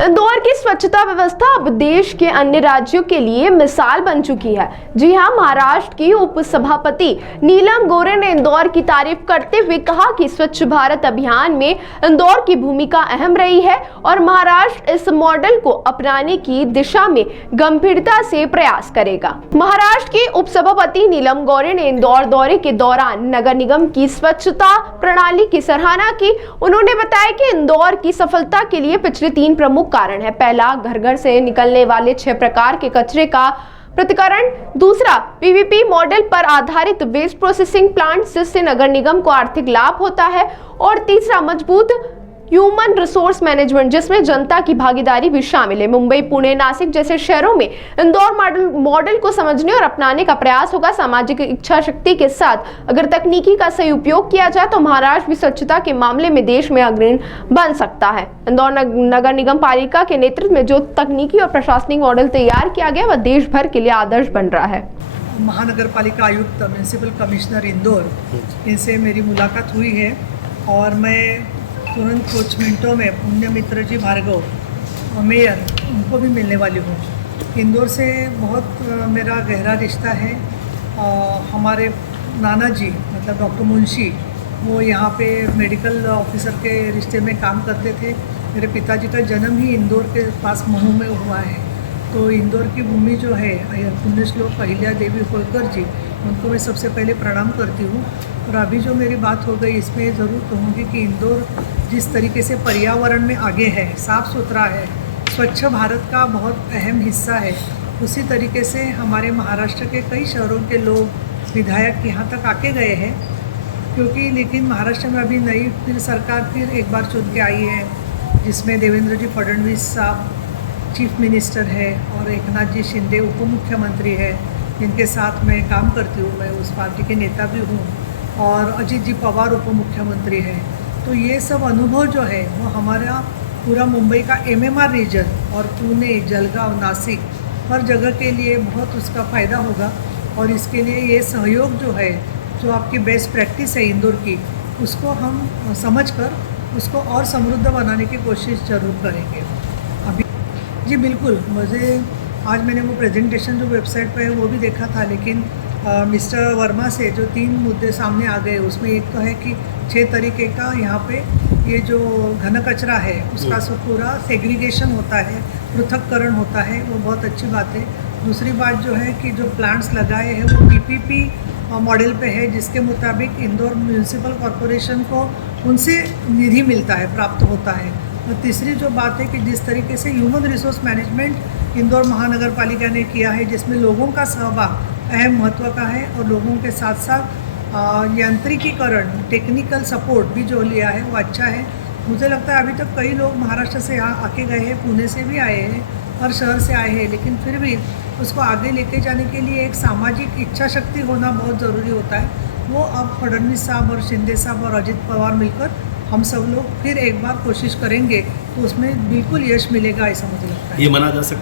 इंदौर की स्वच्छता व्यवस्था अब देश के अन्य राज्यों के लिए मिसाल बन चुकी है। जी हां, महाराष्ट्र की उपसभापति नीलम गोरे ने इंदौर की तारीफ करते हुए कहा कि स्वच्छ भारत अभियान में इंदौर की भूमिका अहम रही है और महाराष्ट्र इस मॉडल को अपनाने की दिशा में गंभीरता से प्रयास करेगा। महाराष्ट्र की उपसभापति नीलम गोरे ने इंदौर दौरे के दौरान नगर निगम की स्वच्छता प्रणाली की सराहना की। उन्होंने बताया कि इंदौर की सफलता के लिए पिछले 3 प्रमुख कारण है। पहला, घर घर से निकलने वाले 6 प्रकार के कचरे का पृथक्करण। दूसरा, पीवीपी मॉडल पर आधारित वेस्ट प्रोसेसिंग प्लांट, जिससे नगर निगम को आर्थिक लाभ होता है। और तीसरा, मजबूत ह्यूमन रिसोर्स मैनेजमेंट, जिसमें जनता की भागीदारी भी शामिल है। मुंबई, पुणे, नासिक जैसे शहरों में इंदौर मॉडल को समझने और अपनाने का प्रयास होगा। सामाजिक इच्छा शक्ति के साथ अगर तकनीकी का सही उपयोग किया जाए तो महाराष्ट्र भी स्वच्छता के मामले में देश में अग्रणी बन सकता है। इंदौर नगर निगम पालिका के नेतृत्व में जो तकनीकी और प्रशासनिक मॉडल तैयार किया गया वह देश भर के लिए आदर्श बन रहा है। महानगर पालिका आयुक्त, म्यूनिसिपल कमिश्नर इंदौर, इनसे मेरी मुलाकात हुई है और मैं तुरंत कुछ मिनटों में पुण्य मित्र जी भार्गव मेयर उनको भी मिलने वाली हूँ। इंदौर से बहुत मेरा गहरा रिश्ता है। हमारे नाना जी मतलब डॉक्टर मुंशी, वो यहाँ पे मेडिकल ऑफिसर के रिश्ते में काम करते थे। मेरे पिताजी का जन्म ही इंदौर के पास महू में हुआ है। तो इंदौर की भूमि जो है, पुण्यश्लोक अहिल्या देवी होलकर जी, उनको मैं सबसे पहले प्रणाम करती हूँ। और अभी जो मेरी बात हो गई इसमें ज़रूर कहूँगी कि इंदौर जिस तरीके से पर्यावरण में आगे है, साफ़ सुथरा है, स्वच्छ भारत का बहुत अहम हिस्सा है, उसी तरीके से हमारे महाराष्ट्र के कई शहरों के लोग विधायक यहाँ तक आके गए हैं। क्योंकि लेकिन महाराष्ट्र में अभी नई फिर सरकार फिर एक बार चुन के आई है, जिसमें देवेंद्र जी फडणवीस साहब चीफ मिनिस्टर है और एकनाथ जी शिंदे उप मुख्यमंत्री है, जिनके साथ मैं काम करती हूँ। मैं उस पार्टी के नेता भी हूँ। और अजीत जी पवार उप मुख्यमंत्री हैं। तो ये सब अनुभव जो है वो हमारा पूरा मुंबई का एमएमआर रीजन और पुणे, जलगांव, नासिक हर जगह के लिए बहुत उसका फ़ायदा होगा। और इसके लिए ये सहयोग जो है, जो आपकी बेस्ट प्रैक्टिस है इंदौर की, उसको हम समझकर उसको और समृद्ध बनाने की कोशिश ज़रूर करेंगे। अभी जी बिल्कुल, मुझे आज मैंने वो प्रेजेंटेशन जो वेबसाइट पे है वो भी देखा था, लेकिन मिस्टर वर्मा से जो 3 मुद्दे सामने आ गए, उसमें एक तो है कि 6 तरीके का यहाँ पे ये जो घन कचरा है उसका सब पूरा सेग्रीगेशन होता है, पृथक्करण होता है, वो बहुत अच्छी बात है। दूसरी बात जो है कि जो प्लांट्स लगाए हैं वो पीपीपी मॉडल पे है, जिसके मुताबिक इंदौर म्यूनिसिपल कॉरपोरेशन को उनसे निधि मिलता है, प्राप्त होता है। और तीसरी जो बात है कि जिस तरीके से ह्यूमन रिसोर्स मैनेजमेंट इंदौर महानगर पालिका ने किया है, जिसमें लोगों का सहभाग अहम महत्व का है और लोगों के साथ साथ यांत्रिकीकरण, टेक्निकल सपोर्ट भी जो लिया है वो अच्छा है। मुझे लगता है अभी तक कई लोग महाराष्ट्र से यहाँ आके गए हैं, पुणे से भी आए हैं, हर शहर से आए हैं, लेकिन फिर भी उसको आगे लेके जाने के लिए एक सामाजिक इच्छा शक्ति होना बहुत ज़रूरी होता है। वो अब फडणवीस साहब और शिंदे साहब और अजित पवार मिलकर हम सब लोग फिर एक बार कोशिश करेंगे तो उसमें बिल्कुल यश मिलेगा, ऐसा मुझे लगता है। ये माना जा सकता है।